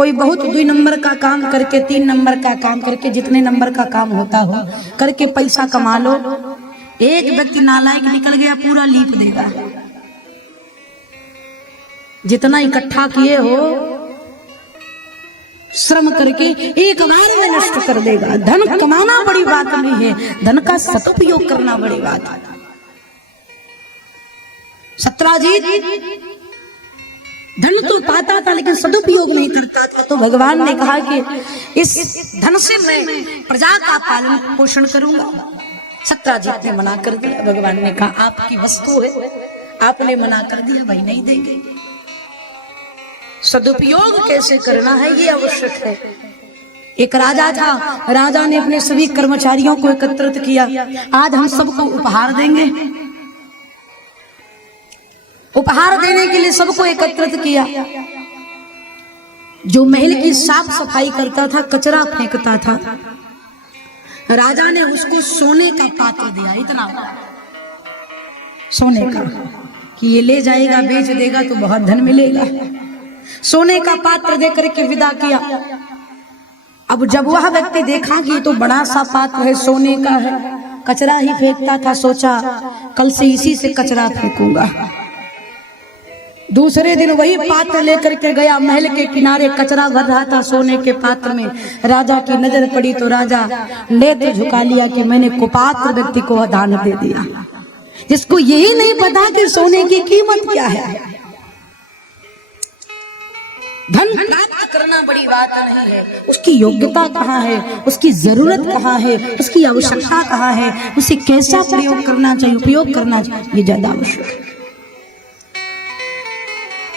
कोई बहुत 2 नंबर का काम करके 3 नंबर का काम करके जितने नंबर का काम होता हो करके पैसा कमा लो। एक व्यक्ति नालायक निकल गया पूरा लीप देगा। जितना इकट्ठा किए हो श्रम करके एक बार में नष्ट कर देगा। धन कमाना बड़ी बात नहीं है, धन का सदुपयोग करना बड़ी बात है। सत्राजीत धन तो पाता था लेकिन सदुपयोग नहीं करता था, तो भगवान ने कहा कि इस धन से मैं प्रजा का पालन पोषण करूंगा। सत्राजीत ने मना कर दिया। भगवान ने कहा आपकी वस्तु है, आपने मना कर दिया, भाई नहीं देंगे। सदुपयोग कैसे करना है ये आवश्यक है। एक राजा था, राजा ने अपने सभी कर्मचारियों को एकत्रित किया। आज हम सबको उपहार देंगे। उपहार देने के लिए सबको एकत्रित किया। जो महल की साफ सफाई करता था, कचरा फेंकता था, राजा ने उसको सोने का पात्र दिया, इतना सोने का कि ये ले जाएगा, बेच देगा तो बहुत धन मिलेगा। सोने का पात्र देकर के विदा किया। अब जब वह व्यक्ति देखा कि ये तो बड़ा सा पात्र है, सोने का है, कचरा ही फेंकता था, सोचा कल से इसी से कचरा फेंकूंगा। दूसरे दिन वही पात्र लेकर के गया, महल के किनारे कचरा भर रहा था सोने के पात्र में। राजा की नजर पड़ी तो राजा नेत्र झुका लिया कि मैंने कुपात्र व्यक्ति को दान दे दिया, जिसको यही नहीं पता कि सोने की कीमत क्या है। धन प्राप्त करना बड़ी बात नहीं है, उसकी योग्यता कहाँ है, उसकी जरूरत कहाँ है, उसकी आवश्यकता कहाँ है, उसे कैसा प्रयोग करना चाहिए, उपयोग करना चाहिए, ये ज्यादा आवश्यक है।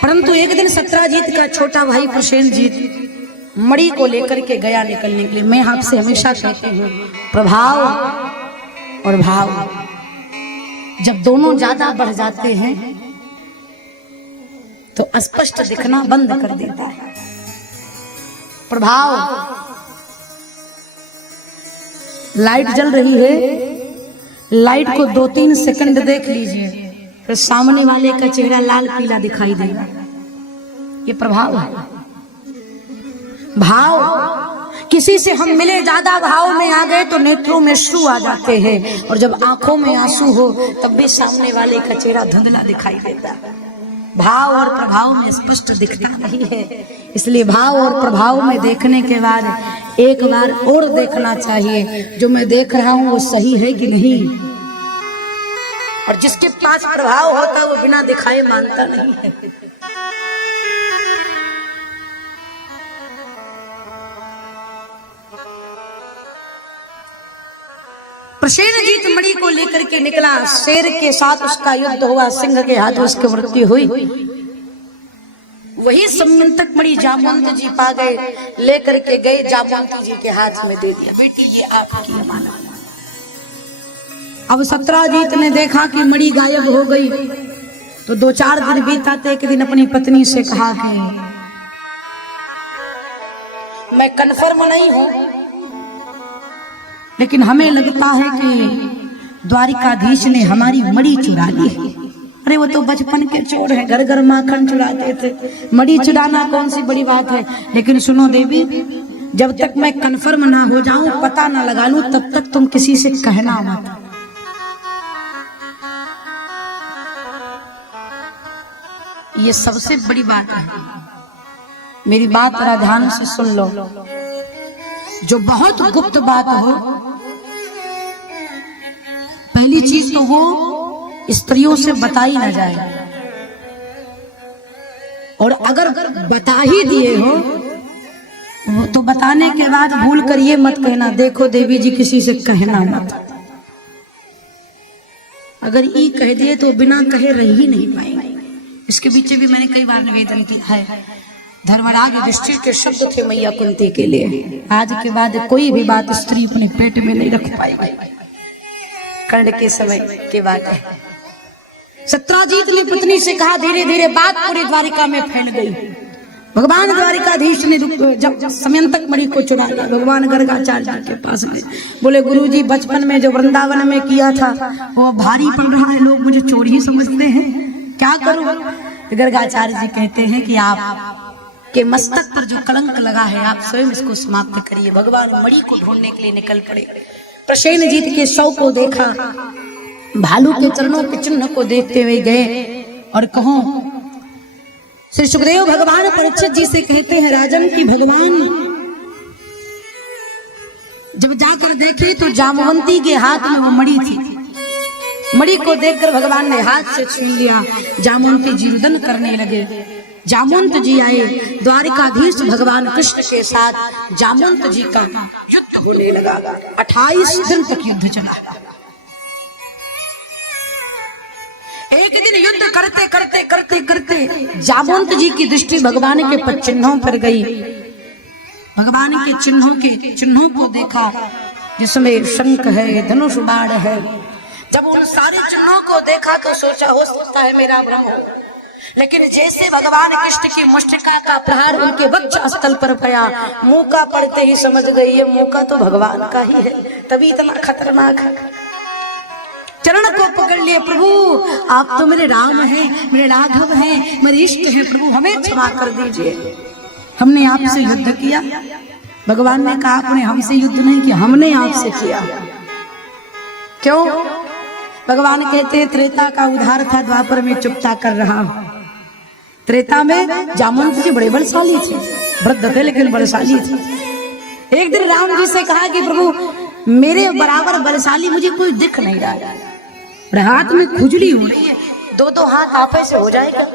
परंतु एक दिन सत्राजीत का छोटा भाई प्रसेनजीत मणि को लेकर के गया निकलने के लिए। मैं आपसे हमेशा कहती हूँ, प्रभाव और भाव जब दोनों ज्यादा बढ़ जाते हैं तो स्पष्ट दिखना बंद कर देता है। प्रभाव, लाइट जल रही है, लाइट को 2-3 सेकंड देख लीजिए, फिर सामने वाले का चेहरा लाल पीला दिखाई देगा, ये प्रभाव है। भाव, किसी से हम मिले, ज्यादा भाव में आ गए तो नेत्रों में अश्रु आ जाते हैं, और जब आंखों में आंसू हो तब भी सामने वाले का चेहरा धुंधला दिखाई देता है। भाव और प्रभाव में स्पष्ट दिखता नहीं है, इसलिए भाव और प्रभाव में देखने के बाद एक बार और देखना चाहिए, जो मैं देख रहा हूं वो सही है कि नहीं। और जिसके पास प्रभाव होता है वो बिना दिखाए मानता नहीं है। प्रसेनजीत मणि को लेकर के निकला, शेर के साथ उसका युद्ध हुआ, सिंह के हाथ उसकी मृत्यु हुई। वही समंतक मणि जामवंत जी पा गए, लेकर के गए, जामवंत जी के हाथ में दे दिया, बेटी ये आपकी अमानत। अब सत्राजीत ने देखा कि मणि गायब हो गई, तो 2-4 दिन बीताते एक दिन अपनी पत्नी से कहा कि मैं कन्फर्म नहीं हूं, लेकिन हमें लगता है कि द्वारिकाधीश ने हमारी मणि चुरा ली। अरे वो तो बचपन के चोर हैं, घर घर माखन चुराते थे, मणि चुराना कौन सी बड़ी बात है। लेकिन सुनो देवी, जब तक मैं कन्फर्म ना हो जाऊं, पता ना लगा लूं, तब तक तुम किसी से कहना मत। ये सबसे बड़ी बात है। मेरी बात जरा ध्यान से सुन लो। जो बहुत गुप्त बात हो, पहली चीज तो वो स्त्रियों से बताई ना जाए, और अगर बता ही दिए हो तो बताने के बाद भूल कर ये मत कहना, देखो देवी जी किसी से कहना मत। अगर ये कह दिए तो बिना कहे रह ही नहीं पाएंगे। इसके पीछे भी मैंने कई बार निवेदन किया है। धर्मराज युधिष्ठिर के शब्द थे मैया कुंती के लिए, आज के बाद कोई भी बात स्त्री अपने पेट में नहीं रख पाएगी। कर्ण के समय के बाद सत्राजीत ने पत्नी से कहा, धीरे धीरे बात पूरी द्वारिका में फैल गई। भगवान द्वारिकाधीश ने जब समयंतक मणि को चुरा लिया, भगवान गर्गाचार्य के पास गए, बोले गुरुजी बचपन में जो वृंदावन में किया था वो भारी पड़ रहा है, लोग मुझे चोर ही समझते हैं, क्या करूं। गर्गाचार्य जी कहते हैं कि आप के मस्तक पर जो कलंक लगा है आप स्वयं इसको समाप्त करिए। भगवान मणि को ढूंढने के लिए निकल पड़े। प्रसेनजीत के शव को देखा, भालू के चरणों के चिन्ह को देखते हुए गए और कहो श्री सुखदेव भगवान परीक्षित जी से कहते हैं राजन की भगवान जब जाकर देखे तो जामवंती के हाथ में वो मणि थी। मणि को देखकर भगवान ने हाथ से छीन लिया। जामवंती जी रुदन करने लगे। जामवंत जी आए। द्वारिकाधीश भगवान कृष्ण के साथ जामवंत जी का युद्ध होने लगा। 28 दिन तक युद्ध चला। एक दिन युद्ध करते करते करते करते जामवंत जी की दृष्टि भगवान के पद चिन्हों पर गई। भगवान के चिन्हों को देखा जिसमें शंख है, धनुष बाण है। जब उन सारे चिन्हों को देखा तो सोचा हो सकता है मेरा भ्रम हो, लेकिन जैसे भगवान कृष्ण की मुष्टिका का प्रहार उनके वक्ष स्थल पर पड़ा, मौका पड़ते ही समझ गई ये मौका तो भगवान का ही है, तभी इतना खतरनाक है। चरण को पकड़ लिए, प्रभु आप तो मेरे राम हैं, मेरे राघव हैं, मेरे इष्ट हैं, प्रभु हमें क्षमा कर दीजिए, हमने आपसे युद्ध किया। भगवान ने कहा आपने हमसे युद्ध नहीं किया, हमने आपसे किया। क्यों? भगवान कहते त्रेता का उद्धार था, द्वापर में चुपता कर रहा हूं। त्रेता में जामवंत जी बड़े बलशाली थे, वृद्ध थे लेकिन बलशाली थे। एक दिन राम जी से कहा कि प्रभु मेरे बराबर बलशाली मुझे कोई दिख नहीं रहा है, मेरे हाथ में खुजली हो रही है, दो हाथ आपे से हो जाएगा।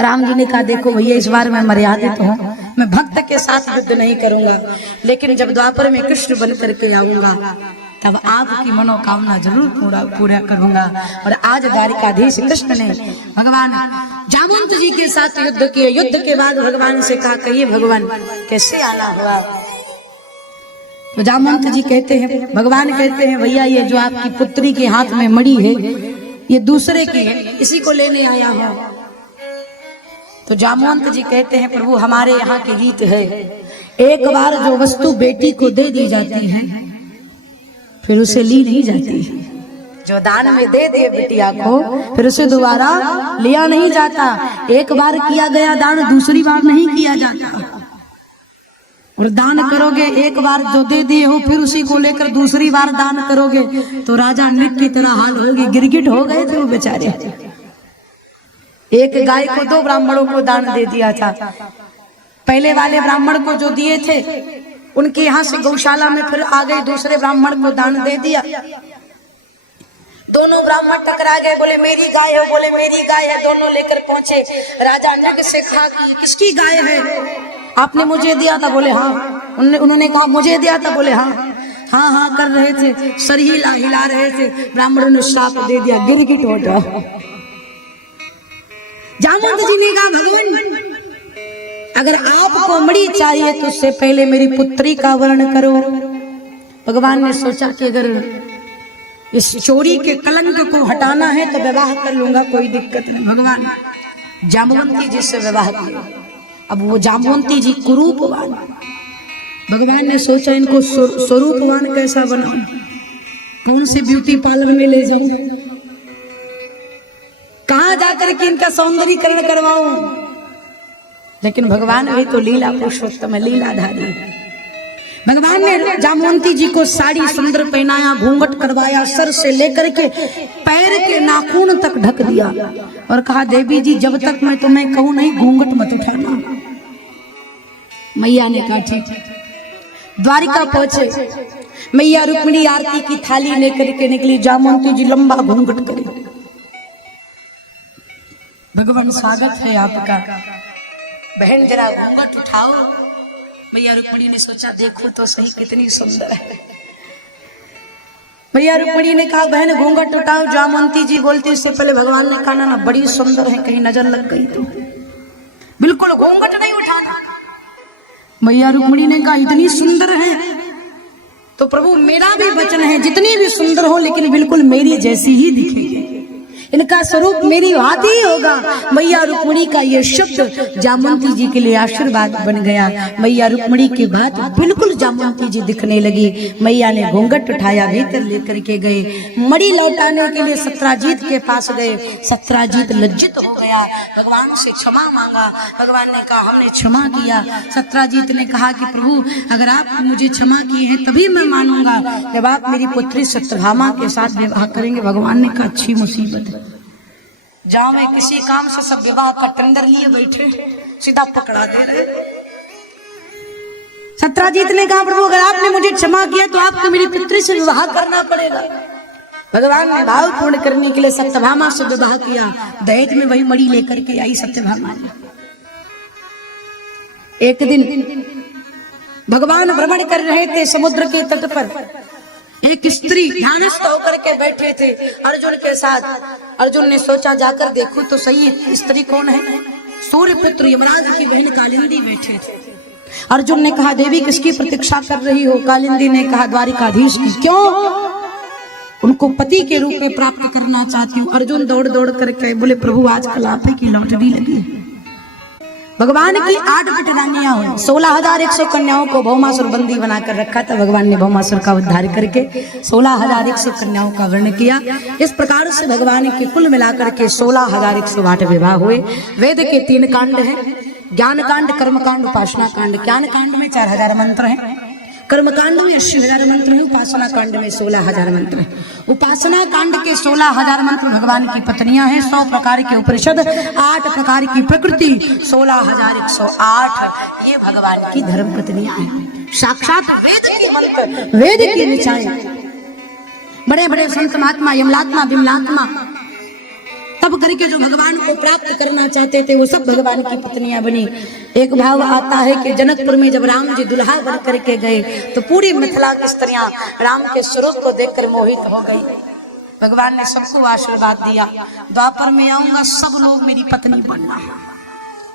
राम जी ने कहा देखो भैया इस बार मैं मर्यादित हूँ, मैं भक्त के साथ युद्ध नहीं करूंगा, लेकिन जब द्वापर में कृष्ण बन करके आऊंगा तब आपकी मनोकामना जरूर पूरा करूंगा। और आज द्वारिकाधीश कृष्ण ने भगवान जामवंत जी के साथ युद्ध किए। युद्ध के बाद भगवान से कहा कहिए भगवान कैसे आना हुआ? तो जामवंत जी कहते हैं, भगवान कहते हैं भैया ये जो आपकी पुत्री के हाथ में मणि है ये दूसरे की है, इसी को लेने आया हूं। तो जामवंत जी कहते हैं प्रभु हमारे यहाँ की रीत है, एक बार जो वस्तु बेटी को दे दी जाती है फिर उसे ली नहीं जाती। जो दान में दे दिए बिटिया को फिर उसे दोबारा लिया नहीं जाता। एक बार किया गया दान दूसरी बार नहीं किया जाता। और दान करोगे एक बार जो दे दिए हो फिर उसी को लेकर दूसरी बार दान करोगे तो राजा नृग की तरह हाल होगी। गिरगिट हो गए थे वो बेचारे। एक गाय को 2 ब्राह्मणों को दान दे दिया था। पहले वाले ब्राह्मण को जो दिए थे उनके यहाँ से गौशाला में फिर आ गए, दूसरे ब्राह्मण को दान दे दिया। दोनों ब्राह्मण टकरा गए, बोले मेरी गाय है, बोले मेरी गाय है, दोनों लेकर पहुंचे। राजा नृग से कहा कि किसकी गाय है? आपने मुझे दिया था, बोले हाँ। उन्होंने कहा मुझे दिया था, बोले हाँ। हाँ हाँ कर रहे थे, सर हिला रहे थे। ब्राह्मणों ने श्राप दे दिया, गिरगिट हो गया। जामवंत जी ने कहा भगवान अगर आपको मणि चाहिए तो उससे पहले मेरी पुत्री का वर्ण करो। भगवान ने सोचा कि अगर इस चोरी के कलंक को हटाना है तो विवाह कर लूंगा, कोई दिक्कत नहीं। भगवान जामवंती जी से विवाह किया। अब वो जामवंती जी कुरूपवान, भगवान ने सोचा इनको स्वरूपवान कैसा बनाऊं, कौन से ब्यूटी पार्लर में ले जाऊं, कहां जाकर के इनका सौंदर्यीकरण करवाऊं। लेकिन भगवान भी तो लीला पुरुषोत्तम, लीलाधारी। भगवान ने जामवंती जी को साड़ी सुंदर पहनाया, घूंघट करवाया, सर से लेकर के पैर के नाखून तक ढक दिया और कहा देवी जी जब तक मैं तुम्हें कहूं नहीं घूंघट मत उठाना। मैया ने कहा ठीक। द्वारिका पहुंचे, मैया रुक्मिणी आरती की थाली लेकर के निकली। जामवंती जी लंबा घूंघट करे, भगवान स्वागत है आपका, बहन जरा घूंघट उठाओ। मैया रुक्मिणी ने सोचा देखो तो सही कितनी सुंदर है। मैया रुक्मिणी ने कहा बहन घूंघट उठाओ। जामवंती जी बोलती उससे पहले भगवान ने कहा ना बड़ी सुंदर है, कहीं नजर लग गई तो बिल्कुल घूंघट नहीं उठाना। मैया रुक्मिणी ने कहा इतनी सुंदर है तो प्रभु मेरा भी वचन है जितनी भी सुंदर हो लेकिन बिल्कुल मेरी जैसी ही दिखेगी। इनका स्वरूप मेरी भांति ही होगा। मैया रुक्मिणी का ये शब्द जामवंती जी के लिए आशीर्वाद बन गया। मैया रुक्मिणी की बात बिल्कुल जामवंती जी दिखने लगी। मैया ने घूंघट उठाया, भीतर लेकर के गए। मणि लौटाने के लिए सत्राजीत के पास गए। सत्राजीत लज्जित हो गया, भगवान से क्षमा मांगा। भगवान ने कहा हमने क्षमा किया। सत्राजीत ने कहा कि प्रभु अगर आप मुझे क्षमा किए हैं तभी मैं मानूंगा, जब आप मेरी पुत्री सत्यभामा के साथ विवाह करेंगे। भगवान ने कहा अच्छी मुसीबत है, जहां मैं किसी काम से सब विवाह का टेंडर लिए बैठे सीधा पकड़ा दे रहे। सत्राजीत ने कहा प्रभु अगर आपने मुझे क्षमा किया तो आपको मेरी पुत्री से विवाह करना पड़ेगा। भगवान ने भाव पूर्ण करने के लिए सत्यभामा से विवाह किया। दहेज में वही मणि लेकर के आई सत्यभामा। एक दिन भगवान भ्रमण कर रहे थे समुद्र के तट पर। एक स्त्री ध्यानस्थ होकर के बैठे थे अर्जुन के साथ। अर्जुन ने सोचा जाकर देखो तो सही स्त्री कौन है। सूर्यपुत्र यमराज की बहन कालिंदी बैठे थे। अर्जुन ने कहा देवी किसकी प्रतीक्षा कर रही हो। कालिंदी ने कहा द्वारिकाधीश की। क्यों? उनको पति के रूप में प्राप्त करना चाहती हूँ। अर्जुन दौड़ दौड़ करके बोले प्रभु आजकल आप ही की लॉटरी लगी है। भगवान की 8 रानियां हुई, 16,100 कन्याओं को भौमासुर बंदी बनाकर रखा था। भगवान ने भौमासुर का उद्धार करके 16,100 कन्याओं का वर्ण किया। इस प्रकार से भगवान के कुल मिलाकर के 16,108 विवाह हुए। वेद के 3 कांड हैं, ज्ञान कांड, कर्म कांड, उपासना कांड। ज्ञान कांड में 4,000 मंत्र हैं, कर्म कांड में 80,000 मंत्र हैं, उपासना कांड में 16,000 मंत्र हैं। उपासना कांड के 16,000 मंत्र भगवान की पत्नियां हैं, 100 प्रकार के उपनिषद, 8 प्रकार की प्रकृति, 16,108 ये भगवान की धर्म पत्नियां हैं। साक्षात वेद के मंत्र, वेद की ऋचाएं। बड़े बड़े संत महात्मा यमलात्मा विमलात्मा तब करके जो भगवान को प्राप्त करना चाहते थे वो सब भगवान की पत्नियां बनी। एक भाव आता है कि जनकपुर में जब राम जी दुल्हा बन करके गए तो पूरी मिथिला की स्त्रियां राम के स्वरूप को देखकर मोहित हो गई। भगवान ने सबको आशीर्वाद दिया, द्वापर में आऊंगा सब लोग मेरी पत्नी बनना।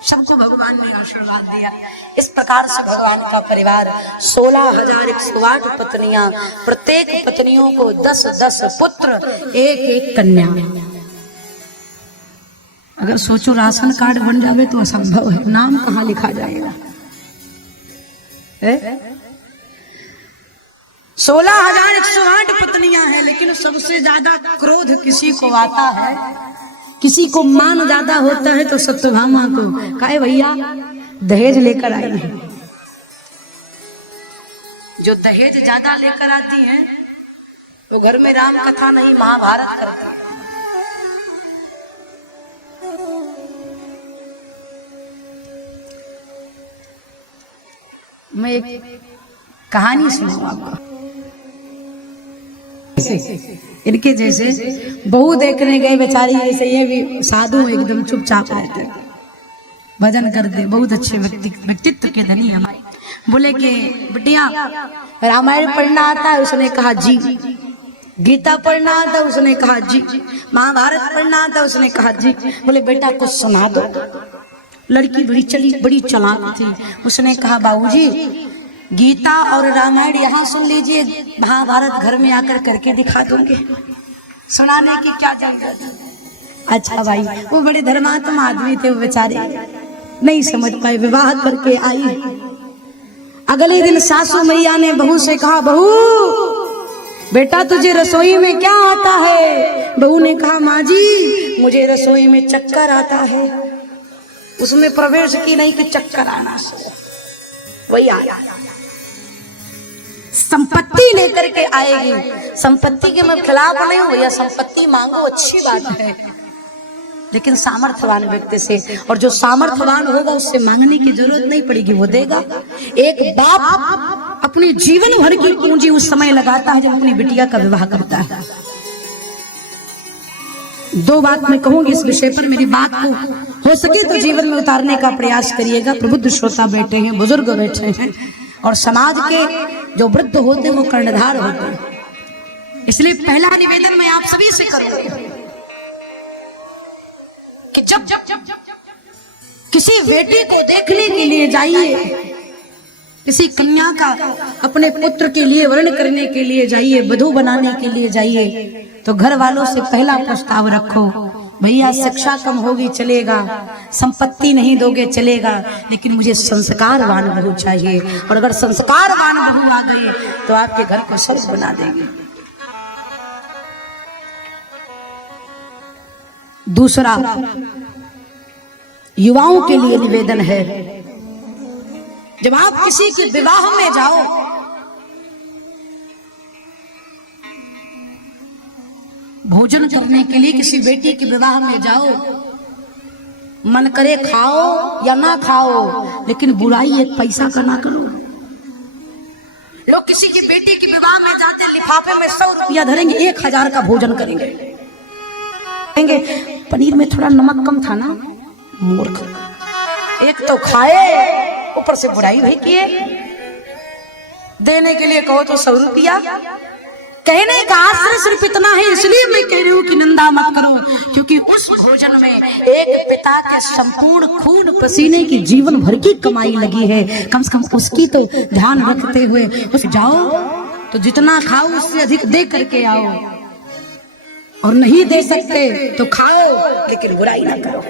सबको भगवान ने आशीर्वाद दिया। इस प्रकार से भगवान का परिवार 16,108 पत्नियां, प्रत्येक पत्नियों को 10-10 पुत्र, 1-1 कन्या। अगर सोचो राशन कार्ड बन जावे तो असंभव है, नाम कहाँ लिखा जाएगा। 16,108 पत्नियां हैं, लेकिन सबसे ज्यादा क्रोध किसी को आता है, किसी को मान ज्यादा होता है तो सत्यभामा को। कहे भैया दहेज लेकर आई है। जो दहेज ज्यादा लेकर आती हैं वो घर में राम कथा नहीं महाभारत करती है। मैं एक कहानी सुनाऊं आपको। इनके जैसे बहू देखने गए बेचारी, जैसे ये भी साधु एकदम चुपचाप रहते, भजन करते, बहुत अच्छे व्यक्तित्व के धनी हमारे। बोले कि बिटिया रामायण पढ़ना आता है? उसने कहा जी। गीता पढ़ना आता? उसने कहा जी। महाभारत पढ़ना आता? उसने कहा जी। बोले बेटा कुछ सुना दो। लड़की बड़ी चालाक थी। उसने कहा बाबूजी गीता और रामायण यहाँ सुन लीजिए, महाभारत घर में आकर करके दिखा दूंगे, सुनाने की क्या जरूरत। अच्छा भाई, वो बड़े धर्मात्मा आदमी थे, वो बेचारे नहीं समझ पाए, विवाह करके आई। अगले दिन सासू मैया ने बहू से कहा बहू बेटा तुझे रसोई में क्या आता है? बहू ने कहा माँ जी मुझे रसोई में चक्कर आता है। उसमें प्रवेश की नहीं कि चक्कर आना वही आया। संपत्ति लेकर के आएगी, संपत्ति के मैं खिलाफ नहीं हूं, या संपत्ति मांगो अच्छी बात है, लेकिन सामर्थ्यवान व्यक्ति से। और जो सामर्थ्यवान होगा उससे मांगने की जरूरत नहीं पड़ेगी, वो देगा। एक बाप अपने जीवन भर की पूंजी उस समय लगाता है जब अपनी बिटिया का विवाह करता है। 2 बात मैं कहूंगी इस विषय पर, मेरी बात को हो सके तो जीवन में उतारने का प्रयास करिएगा। प्रबुद्ध श्रोता बैठे हैं, बुजुर्ग बैठे हैं, और समाज के जो वृद्ध होते हैं वो कर्णधार होते हैं। इसलिए पहला निवेदन मैं आप सभी से करूंगा कि जब किसी बेटी को देखने के लिए जाइए किसी कन्या का अपने पुत्र के लिए वर्ण करने के लिए जाइए, वधू बनाने के लिए जाइए, तो घर वालों से पहला प्रस्ताव रखो, भैया शिक्षा कम होगी चलेगा, संपत्ति नहीं दोगे चलेगा, लेकिन मुझे संस्कारवान बहू चाहिए। और अगर संस्कारवान बहू आ गई तो आपके घर को स्वर्ग बना देगी। दूसरा, युवाओं के लिए निवेदन है, जब आप किसी के विवाह में जाओ, भोजन करने के लिए किसी बेटी के विवाह में जाओ, मन करे खाओ या ना खाओ, लेकिन बुराई एक पैसा का ना करो। लोग किसी की बेटी के विवाह में जाते लिफाफे में 100 रुपया धरेंगे, 1000 का भोजन करेंगे। पनीर में थोड़ा नमक कम था ना, मूर्ख, एक तो खाए ऊपर से बुराई भी किए। देने के लिए कहो तो 100 रुपया, कहने का आश्रय सिर्फ इतना है, इसलिए मैं कह रही हूँ कि निंदा मत करो, क्योंकि उस भोजन में एक पिता के संपूर्ण खून पसीने की जीवन भर की कमाई लगी है। कम से कम उसकी तो ध्यान रखते हुए उस जाओ तो जितना खाओ उससे अधिक दे करके आओ, और नहीं दे सकते तो खाओ लेकिन बुराई ना करो।